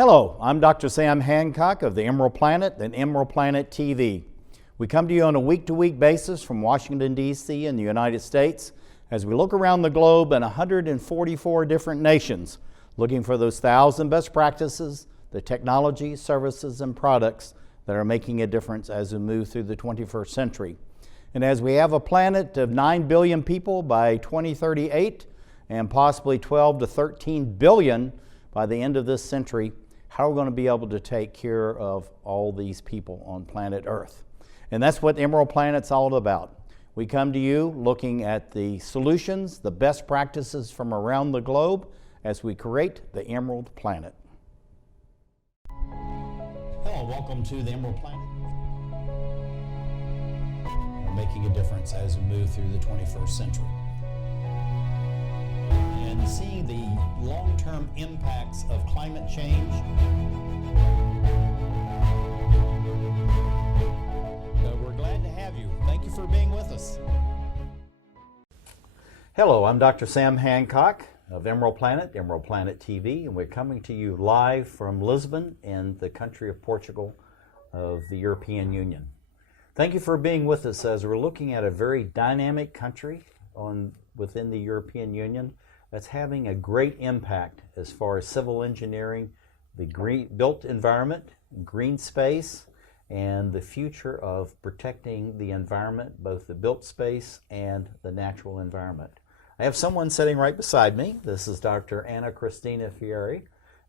Hello, I'm Dr. Sam Hancock of the EmeraldPlanet and EmeraldPlanet TV. We come to you on a week-to-week basis from Washington, D.C. in the United States as we look around the globe in 144 different nations, looking for those 1,000 best practices, the technology, services, and products that are making a difference as we move through the 21st century. And as we have a planet of 9 billion people by 2038 and possibly 12 to 13 billion by the end of this century, how are we going to be able to take care of all these people on planet Earth? And that's what EmeraldPlanet's all about. We come to you looking at the solutions, the best practices from around the globe as we create the EmeraldPlanet. Hello, welcome to the EmeraldPlanet. We're making a difference as we move through the 21st century. And seeing the long-term impacts of climate change. We're glad to have you. Thank you for being with us. Hello, I'm Dr. Sam Hancock of EmeraldPlanet, EmeraldPlanet TV, and we're coming to you live from Lisbon in the country of Portugal of the European Union. Thank you for being with us as we're looking at a very dynamic country within the European Union that's having a great impact as far as civil engineering, the built environment, green space, and the future of protecting the environment, both the built space and the natural environment. I have someone sitting right beside me. This is Dr. Cristina Freire,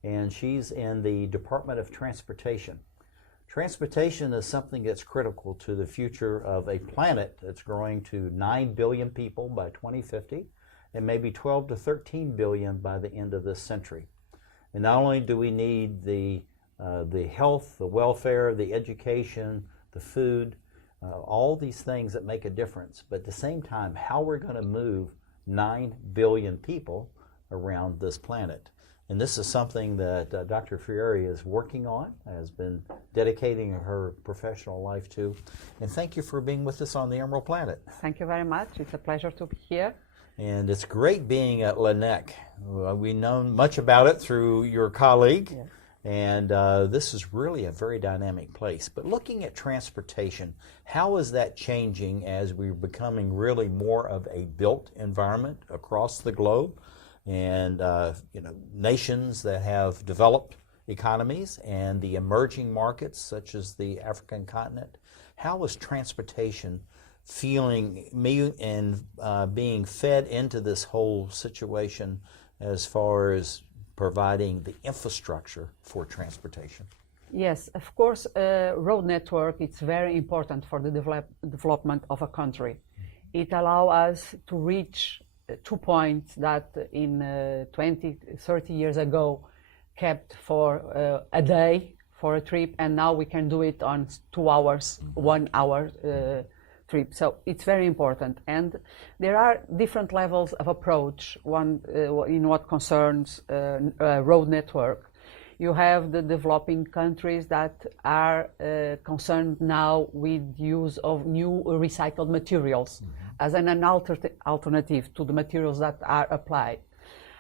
and she's in the Department of Transportation. Transportation is something that's critical to the future of a planet that's growing to 9 billion people by 2050. And maybe 12 to 13 billion by the end of this century. And not only do we need the health, the welfare, the education, the food, all these things that make a difference, but at the same time, how we're going to move 9 billion people around this planet. And this is something that Dr. Freire is working on, has been dedicating her professional life to. And thank you for being with us on the EmeraldPlanet. Thank you very much. It's a pleasure to be here. And it's great being at LNEC. We know much about it through your colleague, yes. And this is really a very dynamic place. But looking at transportation, how is that changing as we're becoming really more of a built environment across the globe? And nations that have developed economies and the emerging markets such as the African continent, how is transportation feeling and being fed into this whole situation as far as providing the infrastructure for transportation? Yes, of course, road network is very important for the development of a country. It allows us to reach 2 points that in 20, 30 years ago kept for a day for a trip, and now we can do it on 2 hours, 1 hour trip. So it's very important, and there are different levels of approach. One in what concerns road network. You have the developing countries that are concerned now with use of new recycled materials as an alternative to the materials that are applied.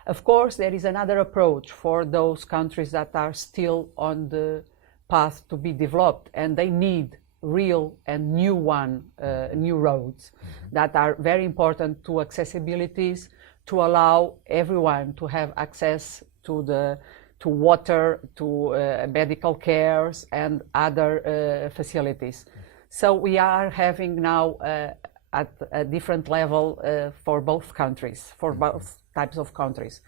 Of course, there is another approach for those countries that are still on the path to be developed, and they need real and new roads that are very important to accessibilities, to allow everyone to have access to water, to medical cares and other facilities. So we are having now at a different level for both countries, for both types of countries.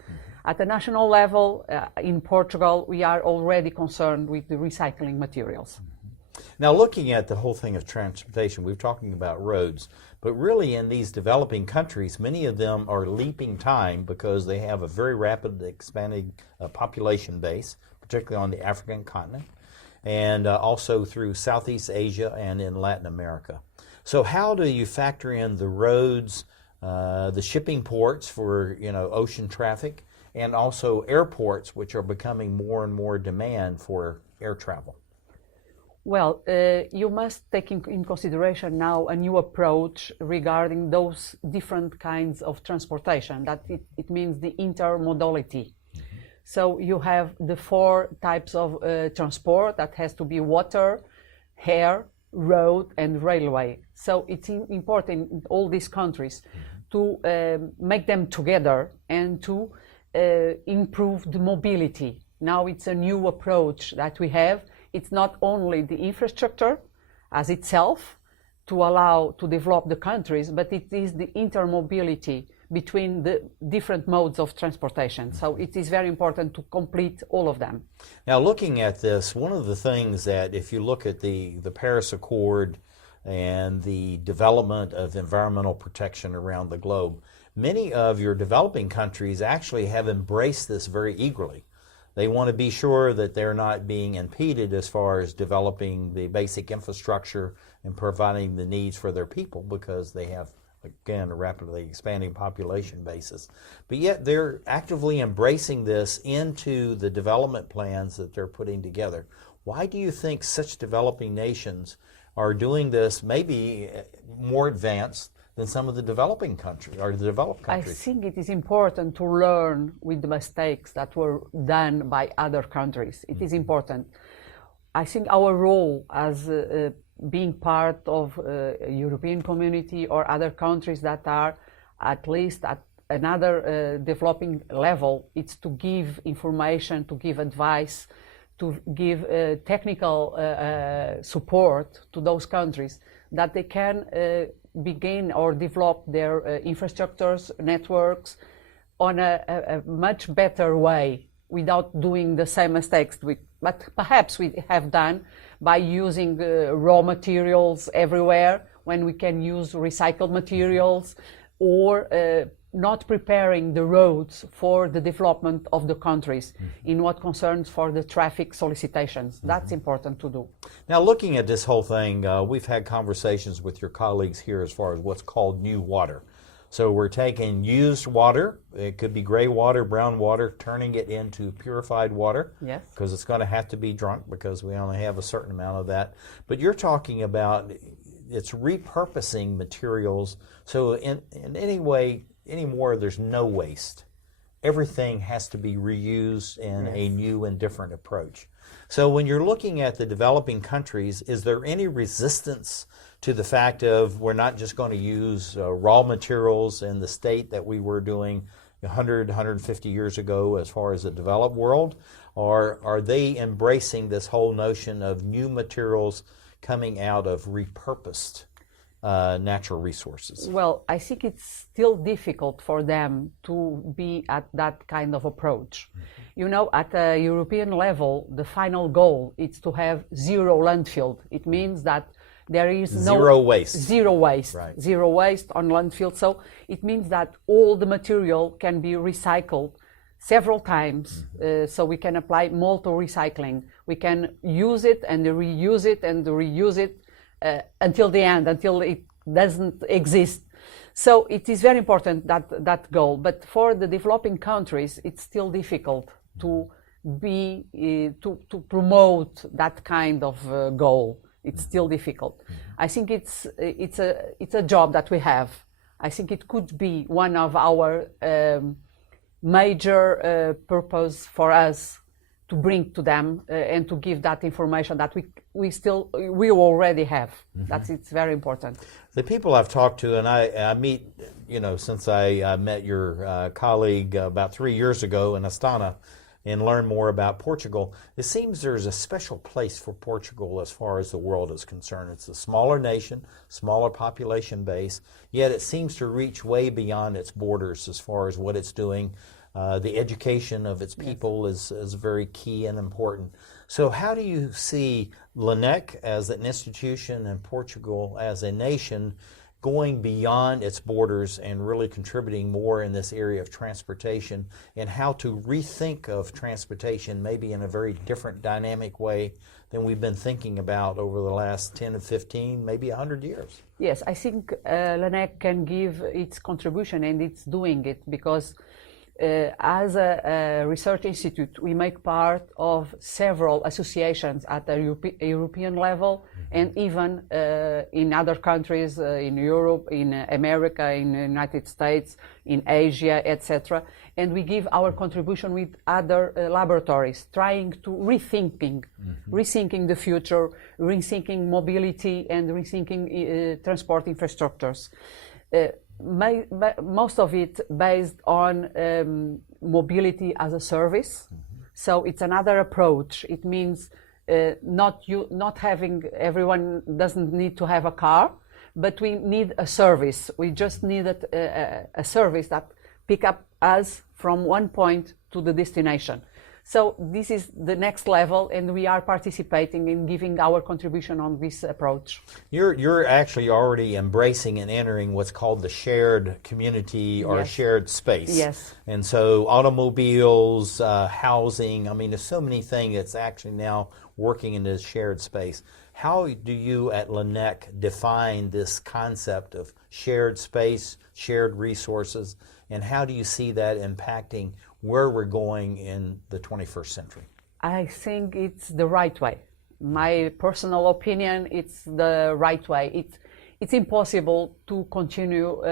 At the national level, in Portugal, we are already concerned with the recycling materials. Now, looking at the whole thing of transportation, we're talking about roads, but really in these developing countries, many of them are leaping time because they have a very rapid expanding population base, particularly on the African continent, and also through Southeast Asia and in Latin America. So how do you factor in the roads, the shipping ports for ocean traffic, and also airports, which are becoming more and more demand for air travel? Well, you must take in consideration now a new approach regarding those different kinds of transportation. That it means the intermodality. So you have the 4 types of transport that has to be water, air, road, and railway. So it's important in all these countries to make them together and to improve the mobility. Now it's a new approach that we have. It's not only the infrastructure as itself to allow to develop the countries, but it is the intermobility between the different modes of transportation. So it is very important to complete all of them. Now, looking at this, one of the things that if you look at the Paris Accord and the development of environmental protection around the globe, many of your developing countries actually have embraced this very eagerly. They want to be sure that they're not being impeded as far as developing the basic infrastructure and providing the needs for their people, because they have, again, a rapidly expanding population basis. But yet they're actively embracing this into the development plans that they're putting together. Why do you think such developing nations are doing this maybe more advanced than some of the developing countries or the developed countries? I think it is important to learn with the mistakes that were done by other countries. It is important. I think our role as being part of a European community or other countries that are at least at another developing level, it's to give information, to give advice, to give technical support to those countries that they can begin or develop their infrastructures, networks on a much better way without doing the same mistakes but perhaps we have done by using raw materials everywhere when we can use recycled materials, or not preparing the roads for the development of the countries in what concerns for the traffic solicitations. That's important to do. Now, looking at this whole thing, we've had conversations with your colleagues here as far as what's called new water. So we're taking used water, it could be gray water, brown water, turning it into purified water. Yes. Because it's going to have to be drunk because we only have a certain amount of that. But you're talking about it's repurposing materials. So in any way, anymore, there's no waste. Everything has to be reused in a new and different approach. So when you're looking at the developing countries, is there any resistance to the fact of we're not just going to use raw materials in the state that we were doing 100, 150 years ago as far as the developed world? Or are they embracing this whole notion of new materials coming out of repurposed natural resources? Well, I think it's still difficult for them to be at that kind of approach. You know, at a European level, the final goal is to have zero landfill. It means that there is zero waste. Zero waste. Right. Zero waste on landfill. So it means that all the material can be recycled several times. So we can apply multi-recycling. We can use it and reuse it and reuse it until the end, until it doesn't exist. So it is very important that goal. But for the developing countries, it's still difficult to be to promote that kind of goal. It's still difficult. I think it's a job that we have. I think it could be one of our major purpose for us to bring to them and to give that information that we already have. It's very important. The people I've talked to, and I meet, since I met your colleague about 3 years ago in Astana, and learn more about Portugal, it seems there's a special place for Portugal as far as the world is concerned. It's a smaller nation, smaller population base, yet it seems to reach way beyond its borders as far as what it's doing. The education of its people is very key and important. So how do you see LNEC as an institution and Portugal as a nation going beyond its borders and really contributing more in this area of transportation, and how to rethink of transportation maybe in a very different dynamic way than we've been thinking about over the last 10 to 15, maybe 100 years? Yes, I think LNEC can give its contribution, and it's doing it, because As a research institute, we make part of several associations at the European level and even in other countries, in Europe, in America, in the United States, in Asia, etc. And we give our contribution with other laboratories, trying to rethinking the future, rethinking mobility and rethinking transport infrastructures. Most of it based on mobility as a service. So it's another approach. It means not having, everyone doesn't need to have a car, but we need a service. We just need a service that pick up us from one point to the destination. So this is the next level, and we are participating in giving our contribution on this approach. You're actually already embracing and entering what's called the shared community or Yes. shared space. Yes. And so automobiles, housing, I mean, there's so many things that's actually now working in this shared space. How do you at LNEC define this concept of shared space, shared resources, and how do you see that impacting where we're going in the 21st century? I think it's the right way. My personal opinion, it's the right way. It's impossible to continue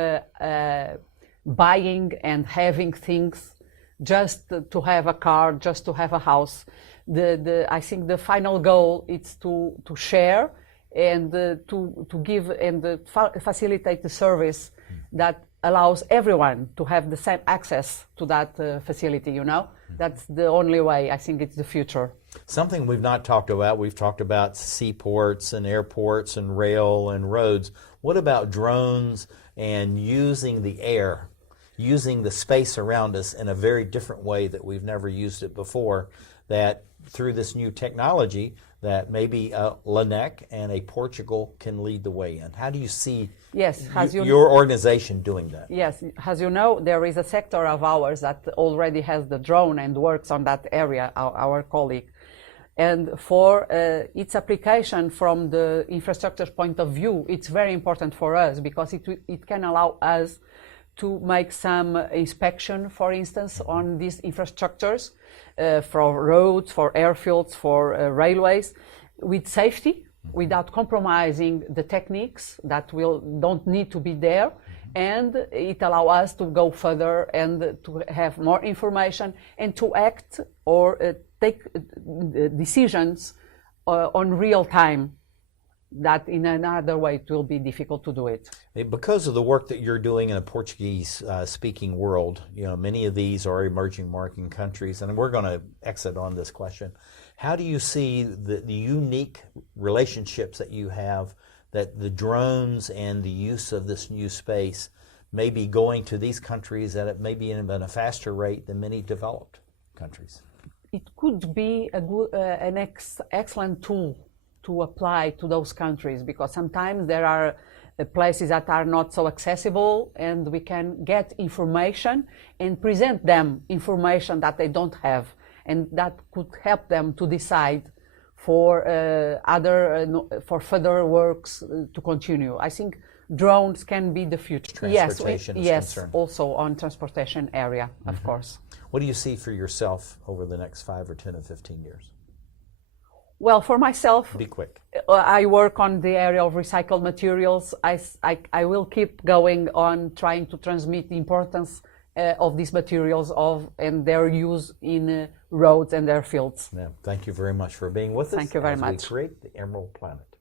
buying and having things just to have a car, just to have a house. I think the final goal is to share and to give and facilitate the service that allows everyone to have the same access to that facility, you know? That's the only way. I think it's the future. Something we've not talked about, we've talked about seaports and airports and rail and roads. What about drones and using the air, using the space around us in a very different way that we've never used it before, that through this new technology that maybe LNEC and a Portugal can lead the way in? How do you see your organization doing that? Yes, as you know, there is a sector of ours that already has the drone and works on that area, our colleague. And for its application from the infrastructure point of view, it's very important for us because it can allow us to make some inspection, for instance, on these infrastructures for roads, for airfields, for railways, with safety, without compromising the techniques that don't need to be there. And it allows us to go further and to have more information and to act or take decisions on real time, that in another way it will be difficult to do it. Because of the work that you're doing in a Portuguese speaking world, you know, many of these are emerging market countries, and we're going to exit on this question. How do you see the unique relationships that you have, that the drones and the use of this new space may be going to these countries at maybe in a faster rate than many developed countries? It could be an excellent tool to apply to those countries, because sometimes there are places that are not so accessible, and we can get information and present them information that they don't have, and that could help them to decide for for further works to continue. I think drones can be the future. Transportation is yes, concerned. also on transportation area, of course. What do you see for yourself over the next 5 or 10 or 15 years? Well, for myself, be quick. I work on the area of recycled materials. I will keep going on trying to transmit the importance of these materials and their use in roads and airfields. Yeah, thank you very much for being with us. Thank you very much. We create the Emerald Planet.